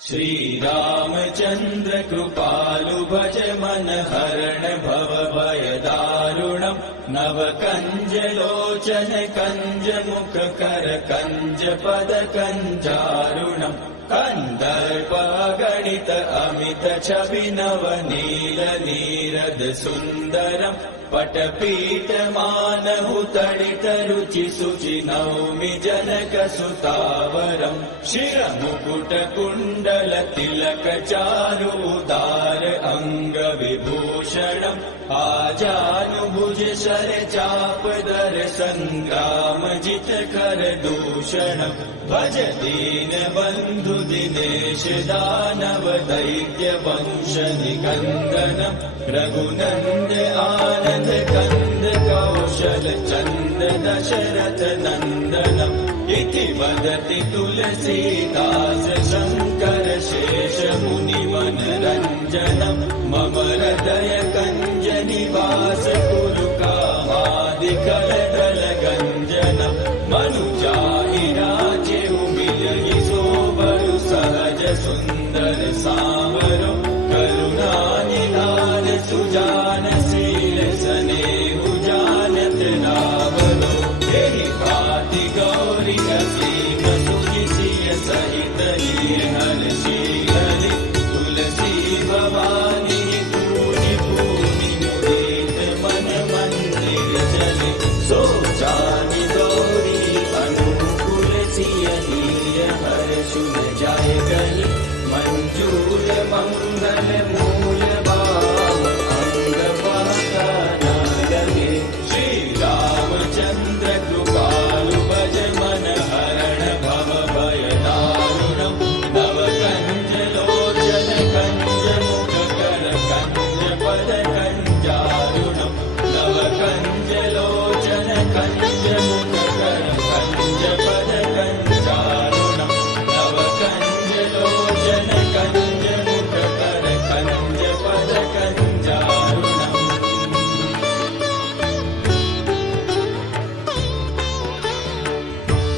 श्री रामचंद्र कृपालु भज मन हरण भव भय दारुणम् नव कंज लोचन कंज मुख कर कंज पद कंजारुणम् कंदर्प गणित अमित छवि नव नील नीरद सुंदरम् पटपीठ मानहु तडित रुचि सुचि नौमि जनक सुतावरम् शिर मुकुट कुंडल तिलक चारु उदार अंग विभूषणम् आजानुभुज शर चाप दर संग्राम जित कर दूषणम् भज दीन बंधु दिनेश दानव दैत्य वंश निकंदनम् रघुनंद आनंद कंद कौशल चंद दशरथ नंदनम् इति वदति तुलसीदास शंकर शेष मुनि मनरंजनम् मम हृदय कंज निवास कुरु कामादिकल दल गंजनम् मनुजाहि राजेउ मिलहि सोबरु सहज सुंदर सावरो करुणा निधान सुजान शील स्नेहु जानत रावरो तेहि भाति गौरी असीम सुखि सिय सहित लिय हर्षि तुलसी भवानी पूजि पूनि मुदित मन मंदिर चले सो जानि गौरी अनुकूल सिय लिय हर्षु न जाय गहि मंजूर मंगल मूल भाव अंग बहता लगे श्री रामचंद्र कृपालु भज मन हरण भव भय दारुणम् नव कंज लोचन कंज मुख कर कंज पद कंजारुणम् नव कंज लोचन कंज मुख कर कंज पद कंजारुणम् नव कंज लोचन कंज मुख कर कंज पद कंजारुणम्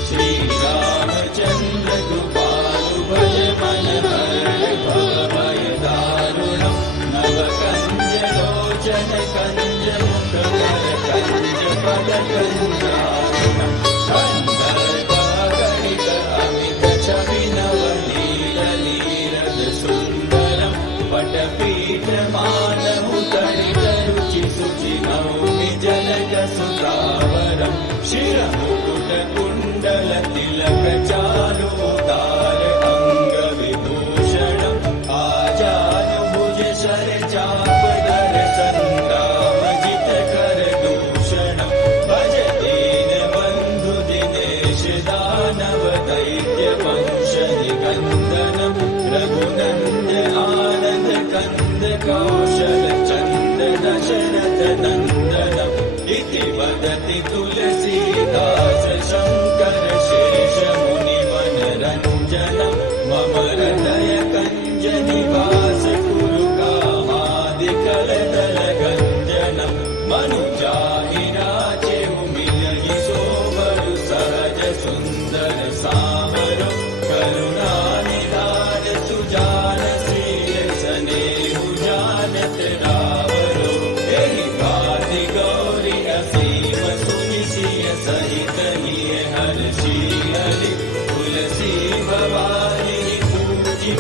श्री रामचंद्र कृपालु भज मन हरण भव भय दारुणम् नव कंज लोचन कंज मुख कर कंज पद कंजारुणम् कंदर्प गणित अमित छवि नव नील नीरद सुंदरम् पटपीठ मानहु तडित रुचि सुचि नौमि जनक सुतावरम् शिर मुकुट कुंडल तिलक चारु उदार अंग विभूषणम् आजानुभुज शर चाप दर संग्राम जित कर दूषणम् भज दीन बंधु दिनेश दानव दैत्य वंश निकंदनम् रघुनंद आनंद कंद कौशल चंद दशरथ नंदनम् इति वदति तुलसीदास शंकर शेष मुनि मनरंजनम् मम हृदय कंज निवास कुरु कामादिकल दल गंजनम् मनुजाहि राजेउ मिलहि सोबरु सहज सुंदर सावरो करुणा निधान सुजान शील स्नेहु जानत रावरो एहि भाति गौरी असीम सुनि सिय सहित लिय हर्षि तुलसी भवानी पूजि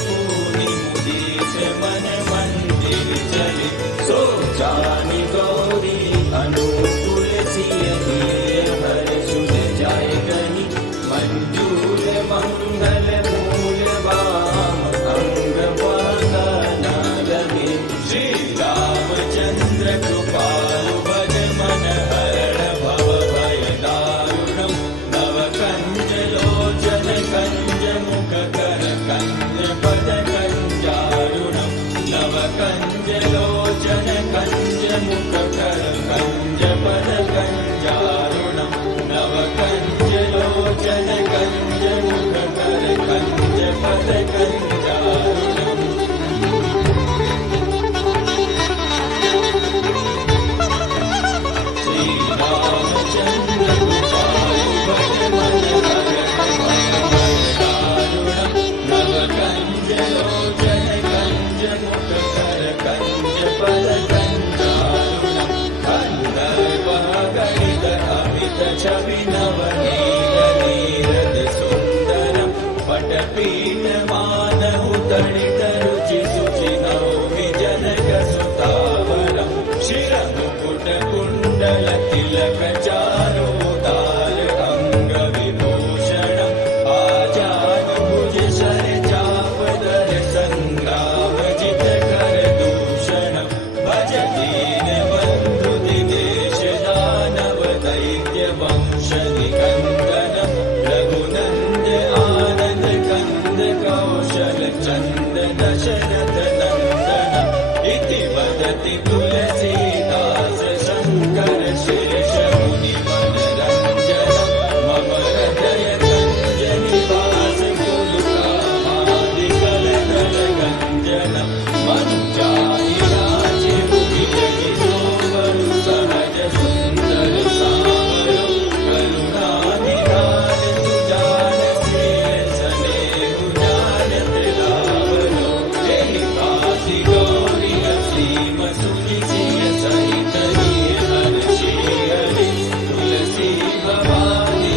मानहु तडित रुचि शुचि नौमि जनक सुतावरम् शिरमुकुट कुण्डल तिलक चारुदार अंग विभूषणम् आजानुभुज शर चापदर संग्राम जित कर दूषणम् भज दीन बन्धु दिनेश दानव दैत्य वंश निकन्दनम् रघुनन्द आनन्द कन्द कौशल चन्द दशरथ नन्दनम् इति वदति तुलसीदास शङ्कर शेष मुनि मनरञ्जनम् मम हृदय कञ्ज निवास कुलुकामादि कलकल गञ्जनम् मनुजाहि राजे विजयि सोमरु सहज सुन्दर सामरु करुणानिधान सुजान शील सनेहु जानत रावलो एहि कासी गौरी असीम सुनि सिय सहित हिय हर्षि हरि तुलसी भवानी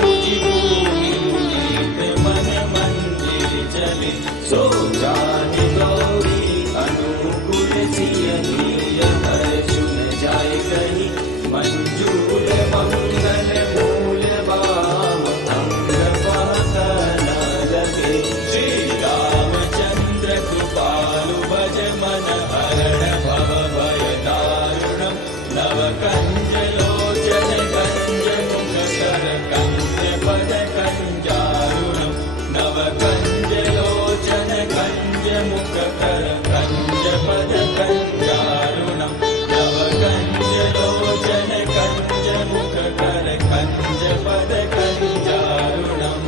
पूजि भूमि मुनीत मन मंदिर चले सो जानि गौरी अनुकूल सिय हिय हर्षु न जाय कहि मंजूर मंगल मूल बाम अंग पहकन लगे श्री रामचंद्र कृपालु भज मन हरण भव भय दारुणम् नव कंज लोचन कंज मुख कर कंज पद कंजारुणम् नव कंज लोचन कंज मुख कर कंज पद कंजारुणम् नव कंज लोचन कंज मुख कर कंज पद कंजारुणम्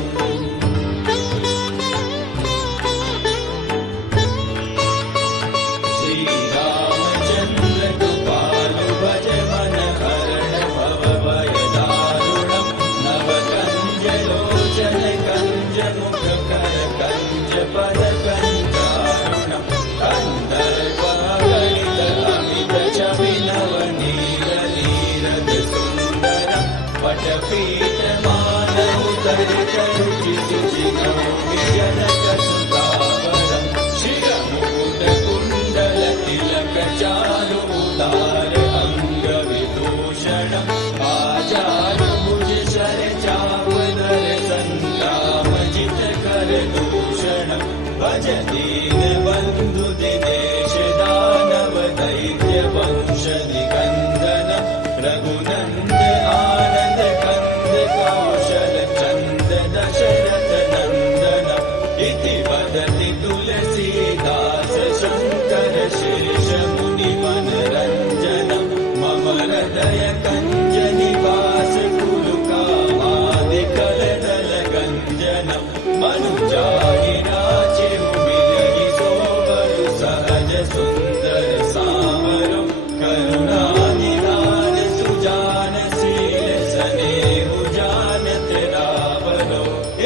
श्री रामचंद्र कृपालु भज मन हरण भव भय दारुणम् नव कंज लोचन कंज मुख कर कंज पद कंजारुणम् कंदर्प गणित अमित छवि नव नीर नीरद सुन्दरम् पटपीठ मानहु तडित रुचि शुचि नौमि जनक सुतावरम् शिरमुकुट कुण्डल तिलक चारुदार अंग विभूषणम् आजानुभुज शर चापदर संग्राम जित कर दूषणम् भज दीन बन्धु दिनेश दानव दैत्य वंश निकन्दनम् रघुनन्द आनन्द कन्द कौशल चन्द दशरथ नन्दनम् इति वदति तुलसीदास शङ्कर शेष मुनि मनरञ्जनम् मम हृदय कञ्ज निवास कुलुकामादि कलदल गञ्जनम् मनुजाहि राचिरु विजयि सोमरु सहज सुन्दर सामरु करुणानिधान सुजान शील सनेहु जानत रावलो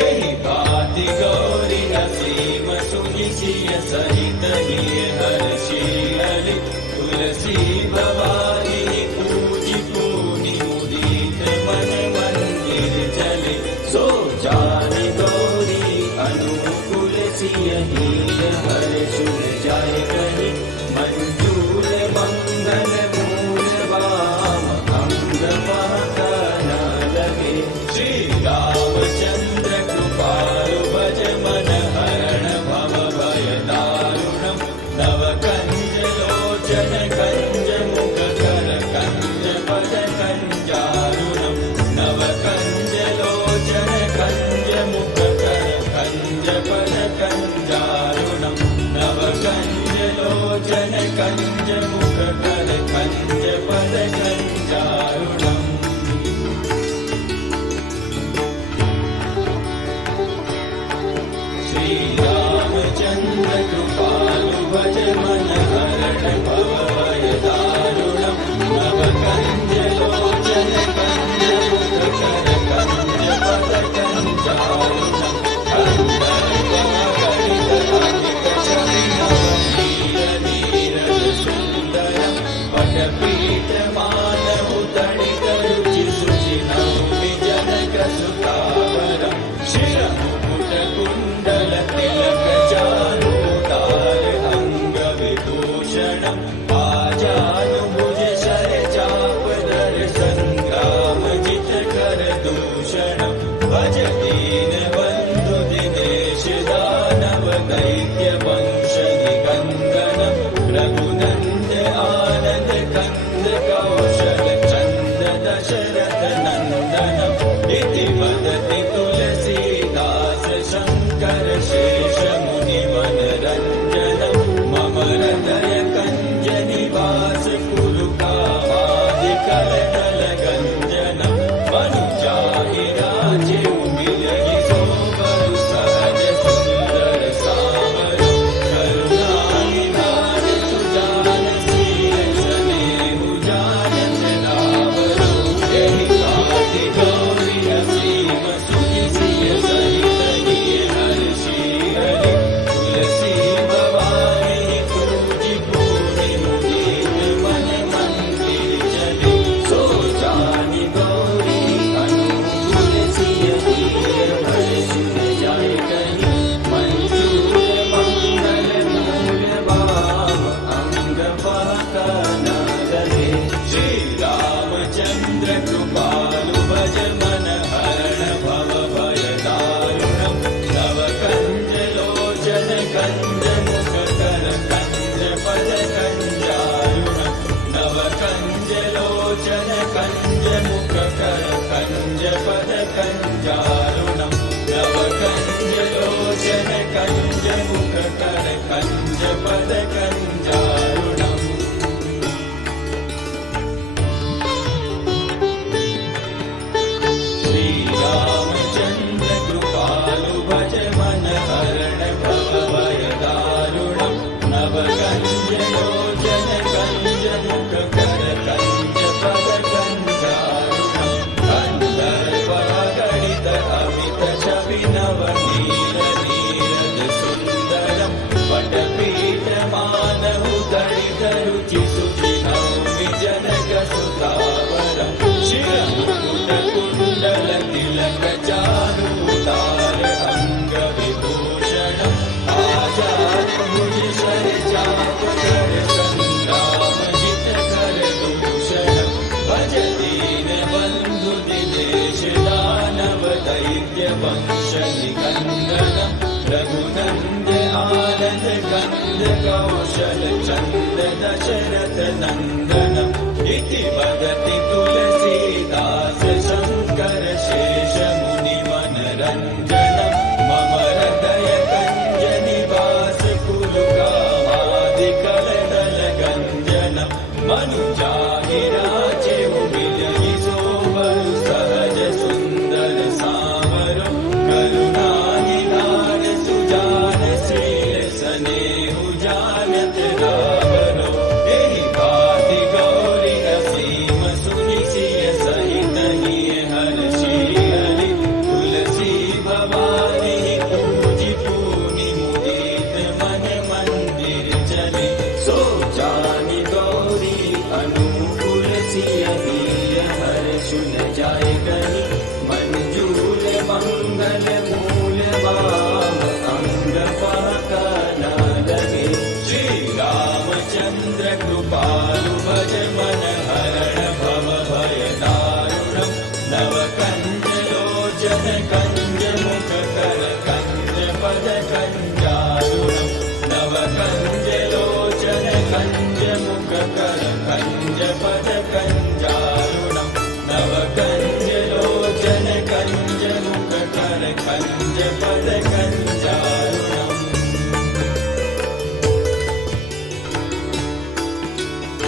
एहि भाति गौरी असीम सुनि सिय सहित हिय हर्षि हरि तुलसी भवानी पूजि पूनि मुदीत मन मंदिर चले सो जानि गौरी अनुकूल सिय हिय हर्षु न जाय कहि मंजूर मंगल मूल बाम अंग पहकन लगे श्री रामचंद्र कृपालु भज मन हरण भव भय दारुणम् नव कंज लोचन कंज मुख कर कंज पद कंजारुणम् नव कंज लोचन कंज मुख कर कंज पद कंजारुणम् नव कंज लोचन दैत्य वंश निकन्दनं रघुनन्द आनन्द कन्द कौशल चन्द दशरथ नन्दनम् इति वदति तुलसीदास शङ्कर शेष मुनिवनरञ्जनं मम हृदय कञ्ज निवास कुरु कामादिकलकल गञ्जनं मनुजाहि राजे मिलहि सोवरु सहज सुन्दर सावरु करुणानिधान सुजान शील सनेहु जानत रावरु एहि काति गौरी असीम सुनि सिय सहित हिय हर्षि हरि तुलसी भवानी पूजि पूनि मुदीत मन मंदिर चले सो जानि गौरी अनुकूल सिय हिय हर्षि जाय कहि मंजूर मंगल मूल वाम अंग वाहन लगे श्री रामचंद्र कृपालु भज मन हरण भव भय दारुणम् नव कंज लोचन कंज मुख कर कंज पद कंजारुणम् नव कंज लोचन कंज मुख कर कंज पद कंजारुणम् नव कंज लोचन कंज मुख कर कंज पद कंजारुणम् श्री रामचंद्र कृपालु भज मन हरण भव भय दारुणम् नव कंज लोचन कंज मुख कर कंज पद कंजारुणम् कंदर्प गणित अमित छवि नव नील नीरद सुन्दरम् पटपीठ मानहु दलित रुचि सुचि नौमि जनक सुतावरम् शिरमुकुट कुण्डल तिलक चारु उदार अंग विभूषणम् आजाद भुज शर चाप कर संग्राम जित कर दूषणम् भज दीन बंधु दिनेश दानव दैत्य वंश निकन्दनम् रघुनन्द आनन्द कन्द कौशल चन्द दशरथ नन्दनम् इति वदति तुलसीदास शङ्कर शेष मुनिवनरञ्जनं मम हृदय कञ्ज निवास कुरु कामादिकलदल गञ्जनं मनुजाहि राजे मिलहि सोवरु सहज सुन्दर सावरु करुणानिधान सुजान शील सनेहु जानत रावरो एहि भाति गौरी असीम सुनि सिय सहित हिय हर्षि हरि तुलसी भवानी पूजि पूनि मुदीत मन मंदिर चले सो जानि गौरी अनुकूल सिय हिय हर्षि जाय कहि मंजूर मंगल मूल वाम अंग वाहन लगे श्री रामचंद्र कृपालु भज मन हरण भव भय दारुणम् नव कंज लोचन कंज मुख कर कंज पद कंजारुणम् नव कंज लोचन कंज मुख कर कंज पद कंजारुणम् नव कंज लोचन कंज मुख कर कंज पद कंजारुणम्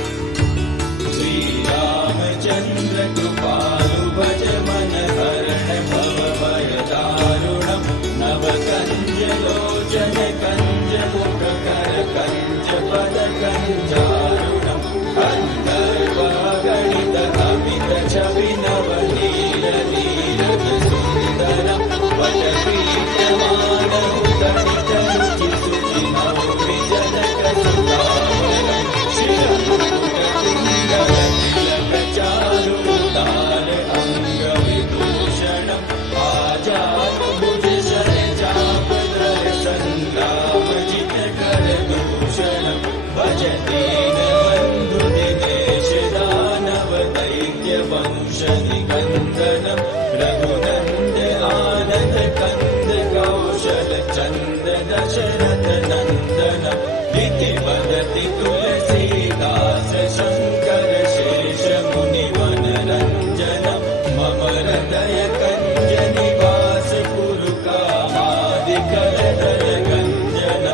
श्री रामचंद्र कृपालु भज मन हरण भव भय दारुणम् नव कंज लोचन कंज मुख कर कंज पद कंजारुणम् कंदर्प गणित अमित छवि नव नील नीरद सुन्दरम् पटपीठ मानहु दलित रुचि सुचि नौमि जनक सुतावरम् शिरमुकुट कुण्डल तिलक चारु उदार अंग विभूषणम् आजाद भुज शर चाप कर संग्राम जित कर दूषणम् भज दीन बंधु दिनेश दानव दैत्य वंश निकन्दनम् रघुनन्द आनन्द कन्द कौशल चन्द दश दशरथ नंदन इति वदति तुलसीदास शंकर शेष मुनि मनरंजन मम हृदय कंज निवास कुरु कामादिकर दल गंजन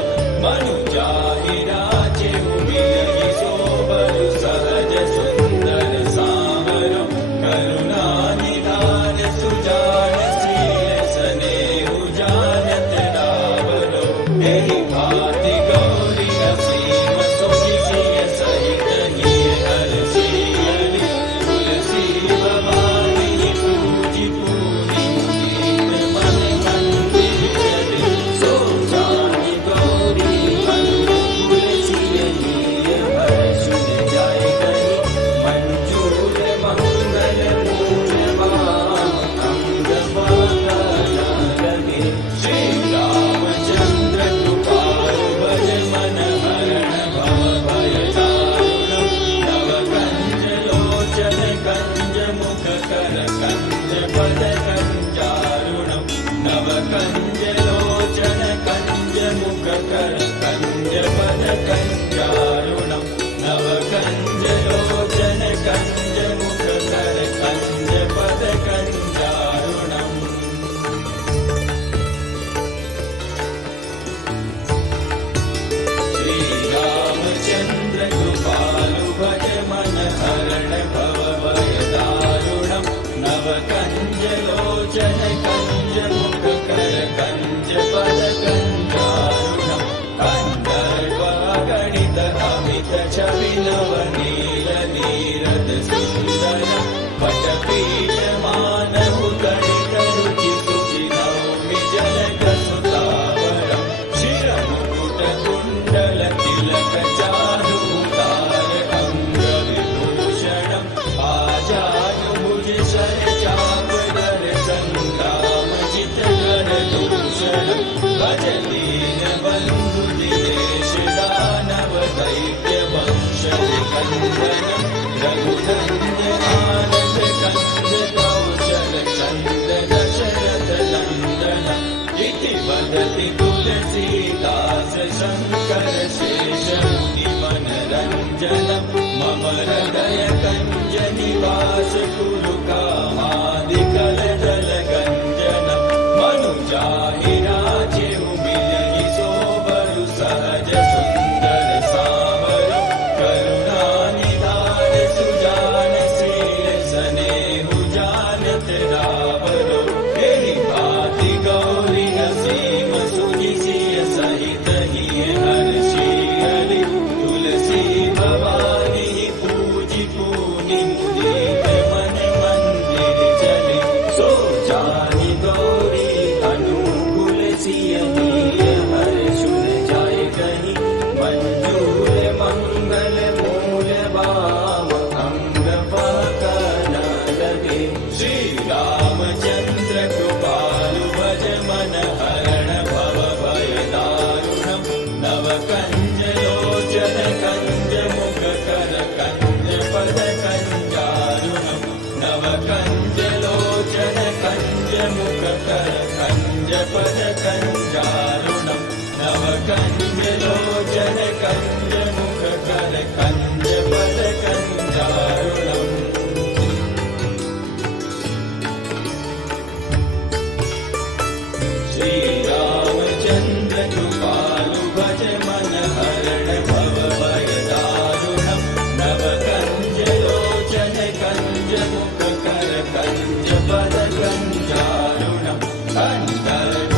मनुजाहि राजे मिलहि सोबरु सहज सुंदर सामरम करुणा निधान सुजान शील स्नेहु जानत रावरो एहि भांति गौरी असीम सोहि सिय सहित हिय हरषियलि तुलसी भवानी पूजि पूनि मुनीन्द्र मन मंदिर चलि सो जानि गौरी अनुकूल सिय हिय हर्ष जाय गहि मंजूर मंगल मूल वाम अंग लगे श्री रामचंद्र कृपाल भज मन हरण भव भय दारुणम नव कंज लोचन कंज मुख कर कंज पद कंजारुणम नव कंज लोचन कंज मुख कर कंज पद कंजारुणम नव कंज लोचन कंज मुख कर कंज पद कंजारुणम श्री रामचंद्र कृपालु भज मन हरण भव भय दारुणम नव कंज लोचन कंज मुख कर कंज पद कंजारुणम कंदर्प गणित अमित छवि नव नील नीरद सुंदरम पटपीठ मानहु गणित रुचि सुचि नौमि जनक सुतावरम शिर मुकुट कुंडल तिलक चारु उतार अंग विभूषणम आजानुभुज शर चाप धर संग्राम जित कर दूषणम भज दीन बंधु दिनेश दानव दैत्य वंश निकंदनम रघुनंद आनंद कंद कौशल चंद दशरथ नंदन इति वदति तुलसीदास शंकर शेष मुनि मनरंजन मम हृदय कंज निवास कुरु कामादिकर दल गंजन मनुजाहि राजे मिलहि सोबरु सहज सुंदर सामरम करुणा निधान सुजान शील स्नेहु जानत रावरो एहि भांति गौरी असीम सुनि सिय सहित हिय हरषियलि तुलसी भवानी पूजि पूनि मुनीन्द्र मन मंदिर चलि सो जानि गौरी अनुकूल सिय हिय हर्ष जाय गहि मंजूर मंगल मूल वाम अंग पकड़ लगे श्री रामचंद्र कृपालु भज मन हरण भव भय दारुणम नव कंज लोचन कंज मुख कर कंज पद कंजारुणम नव कंज लोचन कंज मुख कर कंज पद कंजारुणम नव कंज लोचन कंज मुख कर कंज पद कंजारुणम श्री रामचंद्र कृपालु भज मन हरण भव भय दारुणम नव कंज लोचन कंज मुख कर कंज पद कंजारुणम कंदर्प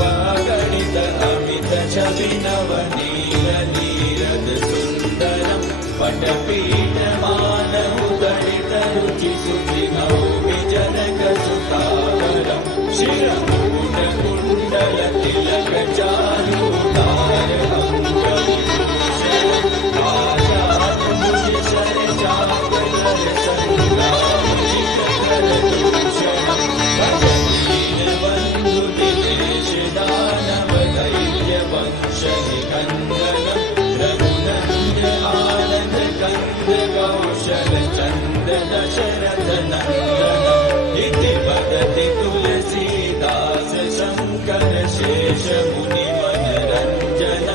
गणित अमित छवि नव नील नीरद सुंदरम पटपीठ मानहु गणित रुचि सुचि नौमि जनक सुतावरम शिर मुकुट कुंडल तिलक चारु उतार अंग विभूषणम आजानुभुज शर चाप धर संग्राम जित कर दूषणम भज दीन बंधु दिनेश दानव दैत्य वंश निकंदनम रघुनंद आनंद कंद कौशल चंद दशरथ नंदन इति वदति तुलसीदास शंकर शेष मुनि मनरंजन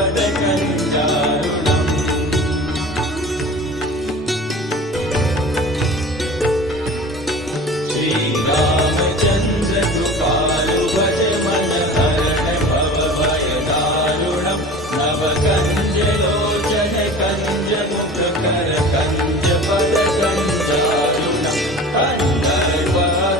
कञ्जपदकञ्जारुणम् श्रीरामचन्द्र कृपालु भज मन हरण भवभयदारुणम् नवकञ्जलोचन कञ्जमुखकर कञ्जपदकञ्जारुणम्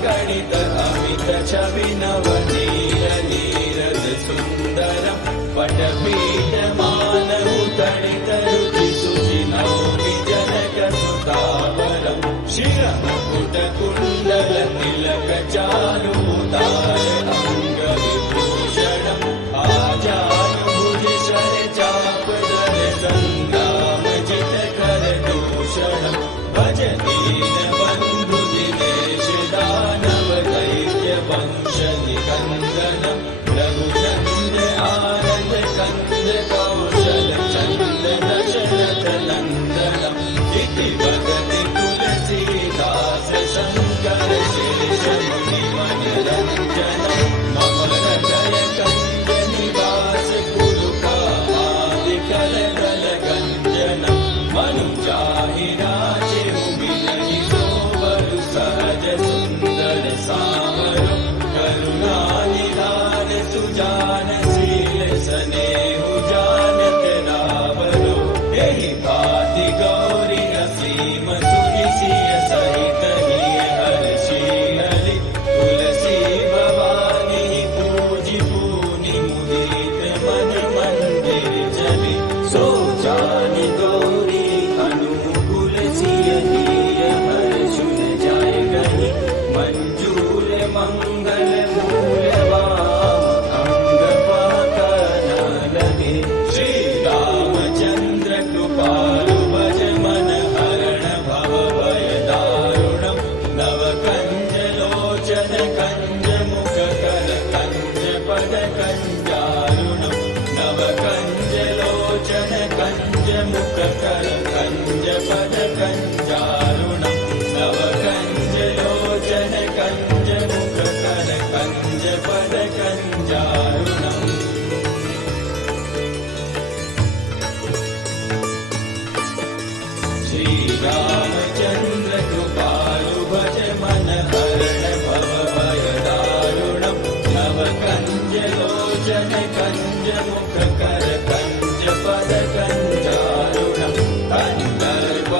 गणित अमित छवि नवनीर नीरद सुन्दरम् पटपीठमानहु तडित रुचि सुचि नौमि जनकसुतावरम् शिरमुकुटकुण्डल तिलक चारुतार अङ्गविभूषणम् आजानुभुज शर चापदर सङ्ग्रामजित करदूषणम् भज दीनबन्धु दिनेश दानव दैत्य वंश निकन्दनम् रघुनन्द आनन्द कन्द कौशल चन्द दशरथ नन्दनम् इति भगति तुलसीदास शङ्कर शेष मुनि मनरञ्जनम् मम हृदय कञ्ज निवास कुरु कामादि कलकल गञ्जनम् मनुजाहि राजेउ बिलहि सोबरु सहज सुन्दर सामरम् करुणानिधान सुजान शील सनेहु जानत रावरो एहि भाति गौरी असीम सुनिसिय सहित हिय हर्षि ललित तुलसी भवानी पूजि पूनि मुदित मन मंदिर चली सो जानि गौरी अनुकूल सिय हिय हर्षुन जाय गहि मंजूर मंगल मूल वाम अंग पाकन लगे श्री रामचंद्र कृपालु भज मन हरण भव भय दारुणम् नव कंज लोचन कंज मुख कर कंज पद कंजारुणम् नव कंज लोचन कंज मुख कर कंज पद कंजारुणम् नव कंज लोचन कंज मुख कर कंज पद कंजारुणम् श्रीरामचन्द्र कृपालु भज मन हरण भव भय दारुणम् नव कंज लोचन कंज मुख कर कंज पद कंजारुणम् कन्दर्प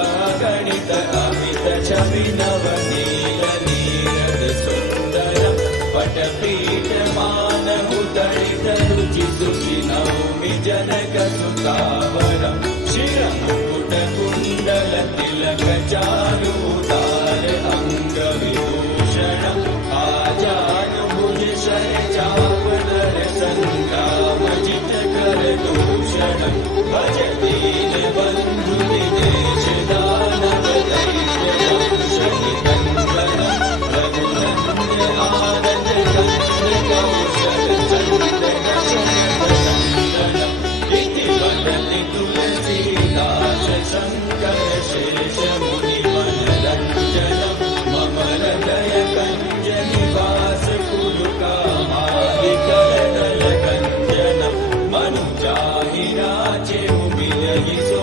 गणित अमित छवि नवनील नीरद सुन्दरम् पटपीठमानहु तडित रुचि सुचि नौमि जनकसुतावरम् शिरमुकुटकुण्डल तिलक चारुतार अङ्गविभूषणम् आजानुभुज शर चापदर सङ्ग्रामजित करदूषणम् भज दीनबन्धु दिनेश दानव दैत्य वंश निकन्दनम् रघुनन्द आनन्द कन्द कौशल चन्द दशरथ नन्दनम् इति भगति तुलसीदास शङ्कर शेष मुनि मनरञ्जनम् मम हृदय कञ्ज निवास कुरु कामादि करदल गञ्जनम् मनुजाहि राजेउ बिलहि सो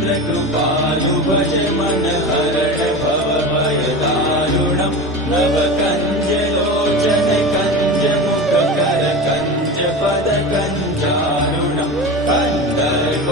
चन्द्र कृपालु भज मन हरण भव भय दारुणम् नव कंज लोचन कंज मुख कर कंज पद कंजारुणम् कंदर्प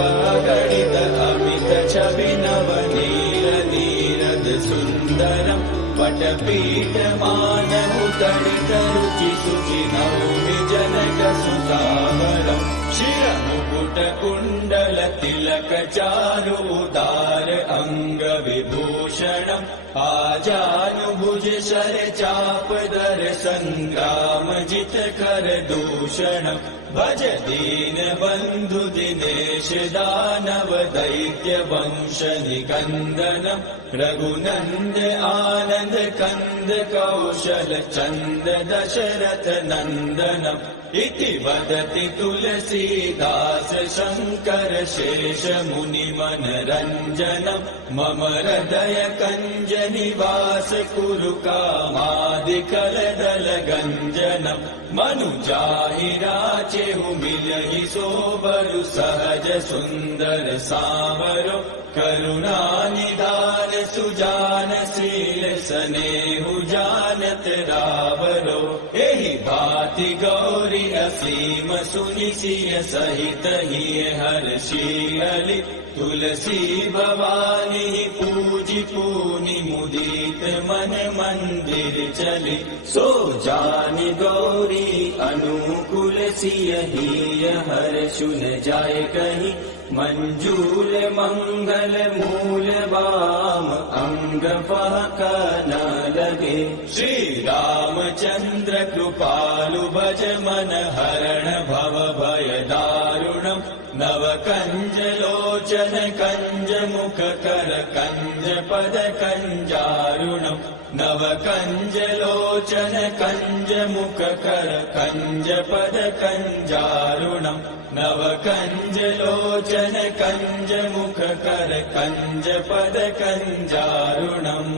गणित अमित छवि नव नीर नीरद सुन्दरम् पटपीठ मानहु तडित रुचि सुचि नौमि जनक सुतावरम् शिरमुकुट कुण्डल तिलक चारु उदार अंग विभूषणम् आजानुभुज शर चाप दर संग्राम जित कर दूषणम् भज दीन बंधु दिनेश दानव दैत्य वंश निकंदनम् रघुनंद आनंद कंद कौशल चंद दशरथ नंदनम् इति वदति तुलसीदास शंकर शेष मुनि मनरंजनम् मम हृदय कंज निवास कुरु कामादिकल दल गंजनम् मनुजाहि राचेहु मिलहि सोबरु सहज सुंदर सावरो करुणा निदान सुजान शील सनेहु जानत रावरो एहि भाति गौरी असीम सुनि सिय सहित हिय हर्षि तुलसी भवानी पूजि पूनि मुदित मन मंदिर चली सो जानि गौरी अनुकूल सिय हिय हर्षुन जाय कहीं मंजूल मंगल मूल वाम अंग फहक न लगे श्री रामचंद्र कृपालु भज मन हरण भव भय दारुणम् नव कंज लोचन कंज मुख कर कंज पद कंजारुणम् नव कंज लोचन कंज मुख कर कंज पद कंजारुणम् नव कंज लोचन कंज मुख कर कंज पद कंजारुणम्।